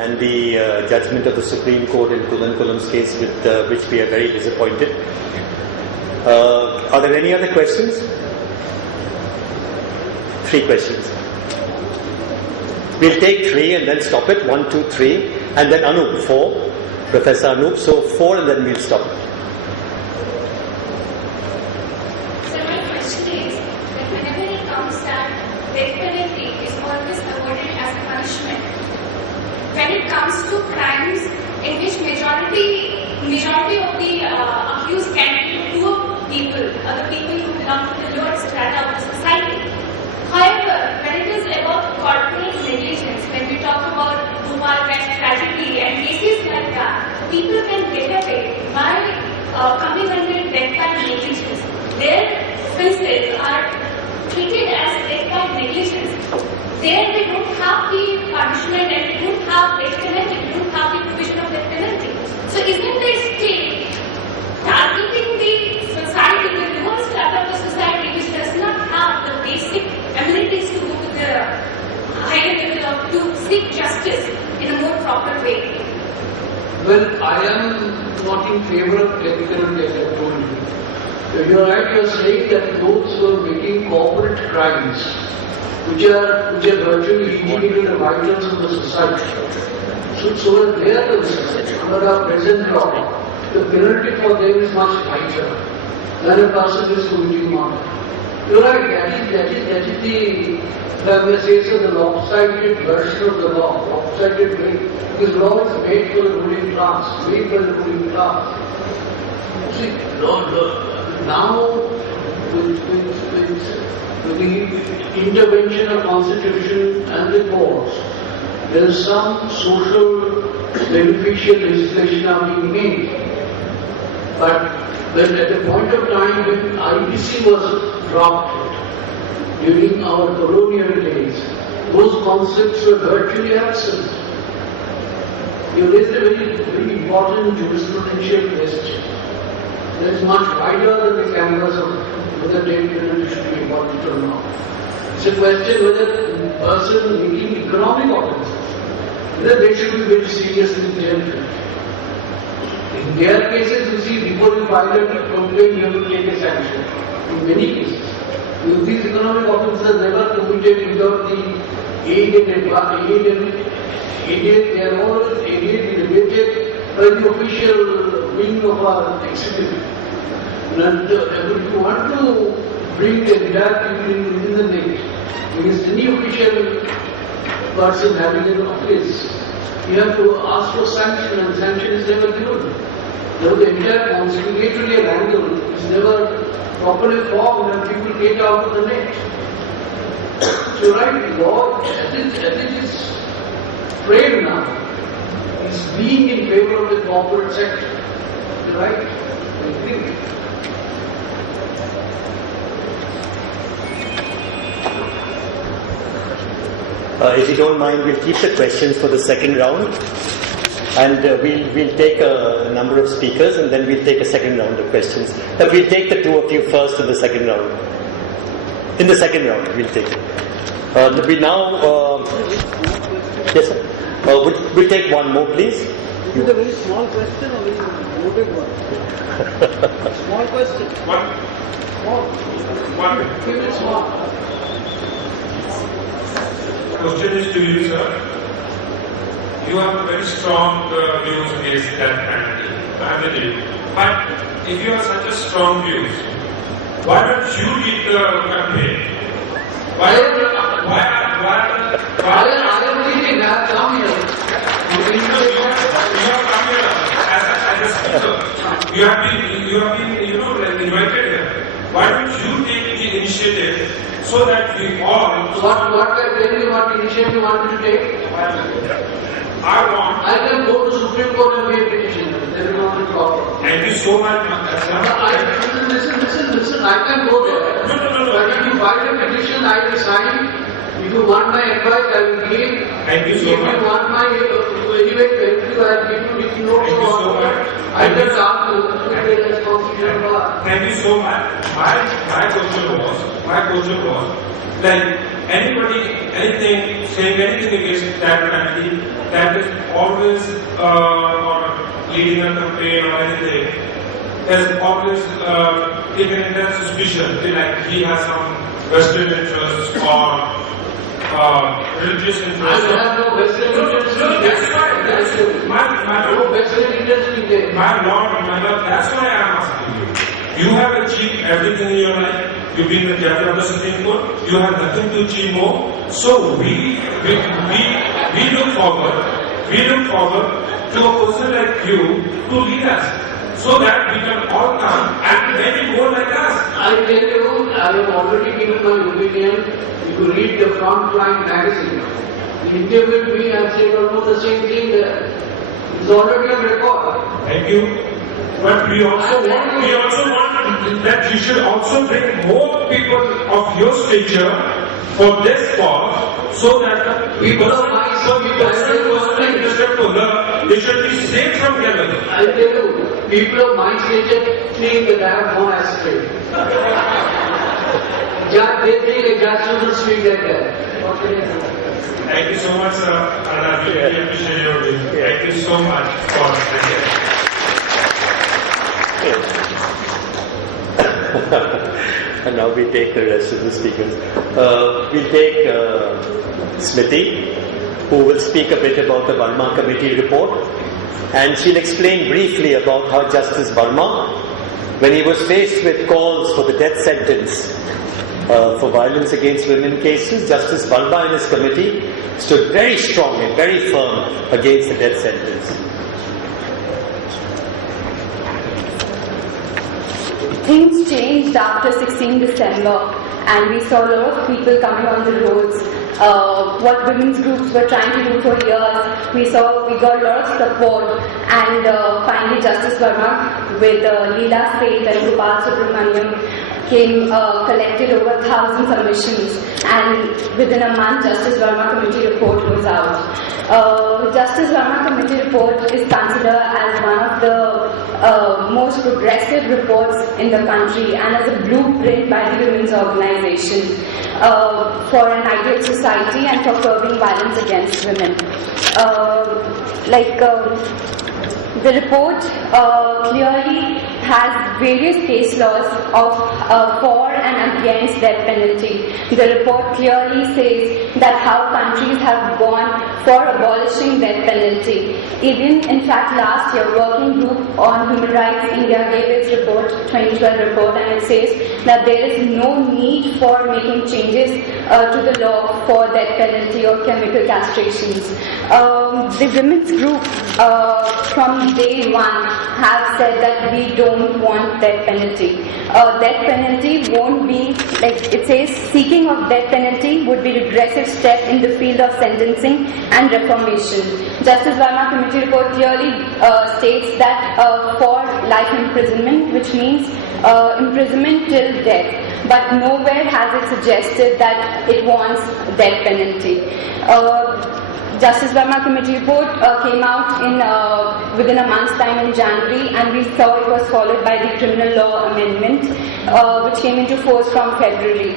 and the judgment of the Supreme Court in Kulan's case, with which we are very disappointed. Are there any other questions? 3 questions. We'll take 3 and then stop it. 1, 2, 3, and then Anup, 4. Professor Anup, so 4 and then we'll stop it. So my question is that whenever it comes that death penalty is always avoided as a punishment, when it comes to crimes in which majority of the accused can be poor people, other people who belong to the lower strata of the society. However, when it is about corporate negligence, when we talk about Bhullar tragedy and cases like that, people can get away by coming under death by negligence. Their offences are treated as death by negligence. There they don't have the punishment and they don't have death penalty, they don't have the provision of death penalty. So isn't the state targeting the society, the lower strata of the society, which does not have the basic abilities to go to the higher level of to seek justice in a more proper way? Well, I am not in favor of death penalty, as I told you. You are right, you are saying that those who are making corporate crimes, which are virtually eating the vitals of the society, so they are the society. Under our present law, the penalty for them is much lighter than a person is committing murder. You are right, that is the, let me say so, the lopsided version of the law, lopsided way. Because law is made for the ruling class, made by the ruling class. See, now with the intervention of constitution and the courts, there is some social beneficial legislation are being made. But when at the point of time when IBC was dropped during our colonial days, those concepts were virtually absent. You raised a very important jurisprudential question. That is much wider than the canvas of whether death penalty should be abolished or not. It's a question whether a person making economic offences, whether they should be very seriously dealt with. In their cases, you see, before you file a complaint, you have to take a sanction. In many cases, because these economic offences are never committed without the aid and they are all aided, related by the official wing of our executive. And if you want to bring the entire people within the net, because any official person having an office, you have to ask for sanction, and sanction is never given. Now the entire conciliatory angle is never properly formed and people get out of the net. So right, law as it is framed now is being in favor of the corporate sector. Right? I agree. If you don't mind, we'll keep the questions for the second round, and we'll take a number of speakers, and then we'll take a second round of questions. But we'll take the 2 of you first in the second round. In the second round, we'll take it. We now, yes, sir. We'll take one more, please. Is it a very small question or very loaded one? Small question. One. Keep it small. Question is to you, sir. You have very strong views against that penalty. But if you have such a strong views, why don't you lead the campaign? Why are you leading that? Come here. You have come here as a speaker. You have been invited here. Why don't you take the initiative so that we all... What initiative you want to take? I can go to Supreme Court and make a petition. There is no problem. Thank you so much. Listen, I can go there. No. But if you file a petition, I will sign. If you want my advice, I will give. Thank you so much. If you want my elevate value, I will give you. Thank you so much. I just ask you to take responsibility. Thank you so much. My question was, like, anything, saying anything against that family, that is always, or leading a campaign or anything, there's always taken in that suspicion, like he has some vested interest or religious interest. I have no vested interest. That's why. No vested interest in it. My Lord, that's why I'm asking you. You have achieved everything in your life. You've been the judge of the Supreme Court. You have nothing to achieve more. So we look forward to a person like you to lead us, so that we can all come and maybe more like us. I tell you, I have already given my opinion. If you read the Frontline magazine, the interview with me, I said almost the same thing there. It's already on record. Thank you. But we also want that you should also bring more people of your stature for this cause, so that the people who are interested to learn, they should be saved from gathering. I tell you, people of my stature think that I have no aspirate. They think a judge shouldn't speak like that. Thank you so much, sir. And I really appreciate your view. Thank you so much for that. And now we take the rest of the speakers. We'll take Smriti, who will speak a bit about the Verma Committee report, and she'll explain briefly about how Justice Verma, when he was faced with calls for the death sentence for violence against women cases, Justice Verma and his committee stood very strong and very firm against the death sentence. Things changed after 16 December, and we saw a lot of people coming on the roads. What women's groups were trying to do for years, we got a lot of support, and finally Justice Verma with Leela Seth and Gopal Subramaniam collected over 1,000 submissions, and within a month Justice Verma Committee report was out. Justice Verma Committee report is considered as one of the most progressive reports in the country, and as a blueprint by the women's organization for an ideal society and for curbing violence against women. The report clearly has various case laws of for and against death penalty. The report clearly says that how countries have gone for abolishing death penalty. Even in fact last year, Working Group on Human Rights India gave its report, 2012 report, and it says that there is no need for making changes to the law for death penalty or chemical castrations. The women's group from day one have said that we don't want death penalty. Death penalty won't be, like it says, seeking of death penalty would be a regressive step in the field of sentencing and reformation. Justice Verma Committee report clearly states that for life imprisonment, which means imprisonment till death, but nowhere has it suggested that it wants death penalty. Justice Verma Committee report came out within a month's time in January, and we saw it was followed by the criminal law amendment, which came into force from February.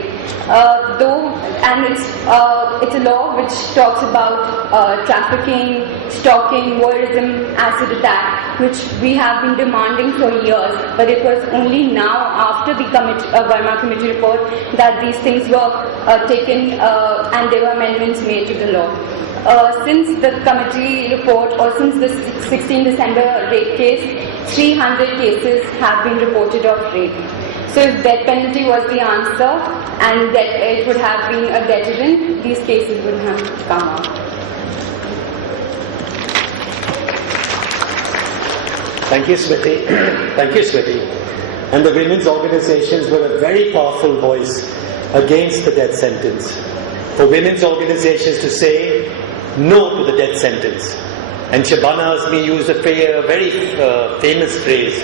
It's a law which talks about trafficking, stalking, voyeurism, acid attack, which we have been demanding for years, but it was only now after the Verma Committee report that these things were taken and there were amendments made to the law. Since the committee report, or since the 16 December rape case, 300 cases have been reported of rape. So if death penalty was the answer and that it would have been a deterrent, these cases would have come out. Thank you, Smriti. Thank you, Smriti. And the women's organizations were a very powerful voice against the death sentence. For women's organizations to say no to the death sentence. And Shabana Azmi used a very famous phrase.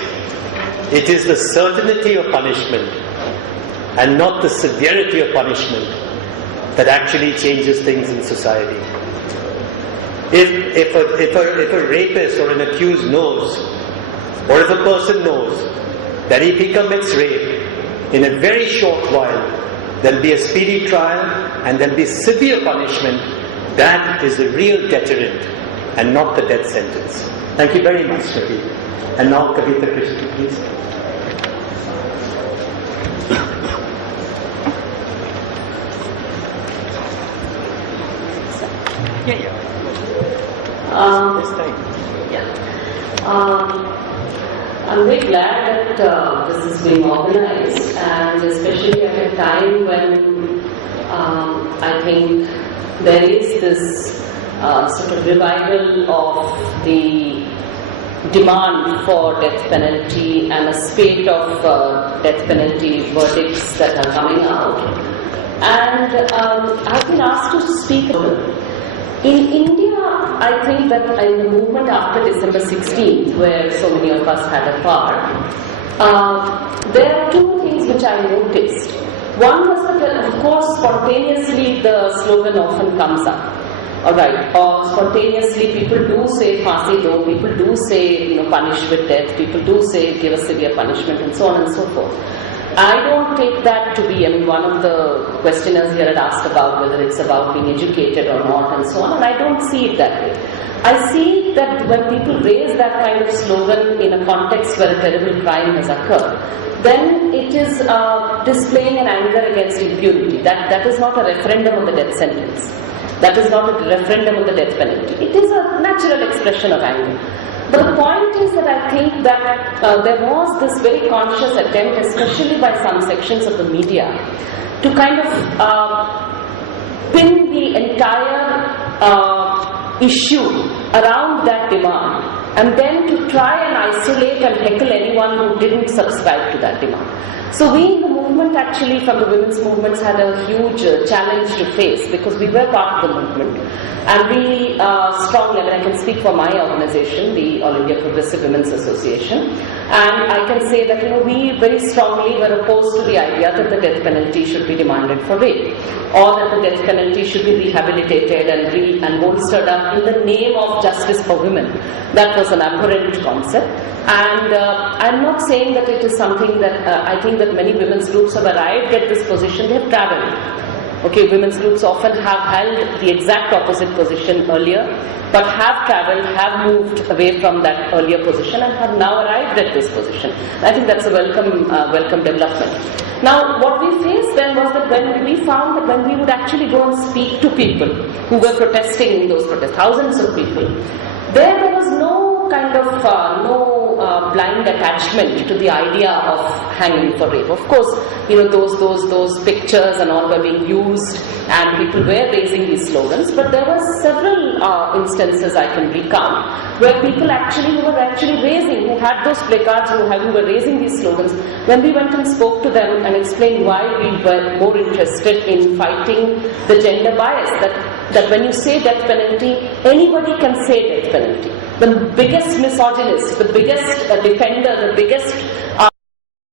It is the certainty of punishment and not the severity of punishment that actually changes things in society. If a rapist or an accused knows, or if a person knows that if he commits rape, in a very short while there'll be a speedy trial, and there'll be severe punishment. That is the real deterrent, and not the death sentence. Thank you very much, Rafi. And now, Kavita Krishna, please. I'm very glad that this is being organized, and especially at a time when I think there is this sort of revival of the demand for death penalty and a spate of death penalty verdicts that are coming out. And I've been asked to speak. In India, I think that in the movement after December 16th, where so many of us had a part, there are two things which I noticed. One was that, of course, spontaneously the slogan often comes up. Alright, or spontaneously people do say Phansi do, people do say, punish with death, people do say give a severe punishment, and so on and so forth. I don't take that to be, one of the questioners here had asked about whether it's about being educated or not and so on, and I don't see it that way. I see that when people raise that kind of slogan in a context where a terrible crime has occurred, then it is displaying an anger against impunity. That is not a referendum on the death sentence. That is not a referendum on the death penalty. It is a natural expression of anger. But the point is that I think that there was this very conscious attempt, especially by some sections of the media, to kind of pin the entire issue around that demand, and then to try and isolate and heckle anyone who didn't subscribe to that demand. So we in the movement, actually from the women's movements, had a huge challenge to face, because we were part of the movement, and we strongly, I can speak for my organization, the All India Progressive Women's Association, and I can say that we very strongly were opposed to the idea that the death penalty should be demanded for rape, or that the death penalty should be rehabilitated and bolstered up in the name of justice for women. That was an abhorrent concept, and I'm not saying that it is something that I think that many women's groups have arrived at this position. They have travelled. Okay, women's groups often have held the exact opposite position earlier, but have travelled, have moved away from that earlier position, and have now arrived at this position. I think that's a welcome development. Now, what we faced then was that when we found that when we would actually go and speak to people who were protesting in those protests, thousands of people, there was no kind of blind attachment to the idea of hanging for rape. Of course, those pictures and all were being used, and people were raising these slogans. But there were several instances I can recount where people who had those placards, who were raising these slogans. When we went and spoke to them and explained why we were more interested in fighting the gender bias, that when you say death penalty, anybody can say death penalty. The biggest misogynist, the biggest defender, the biggest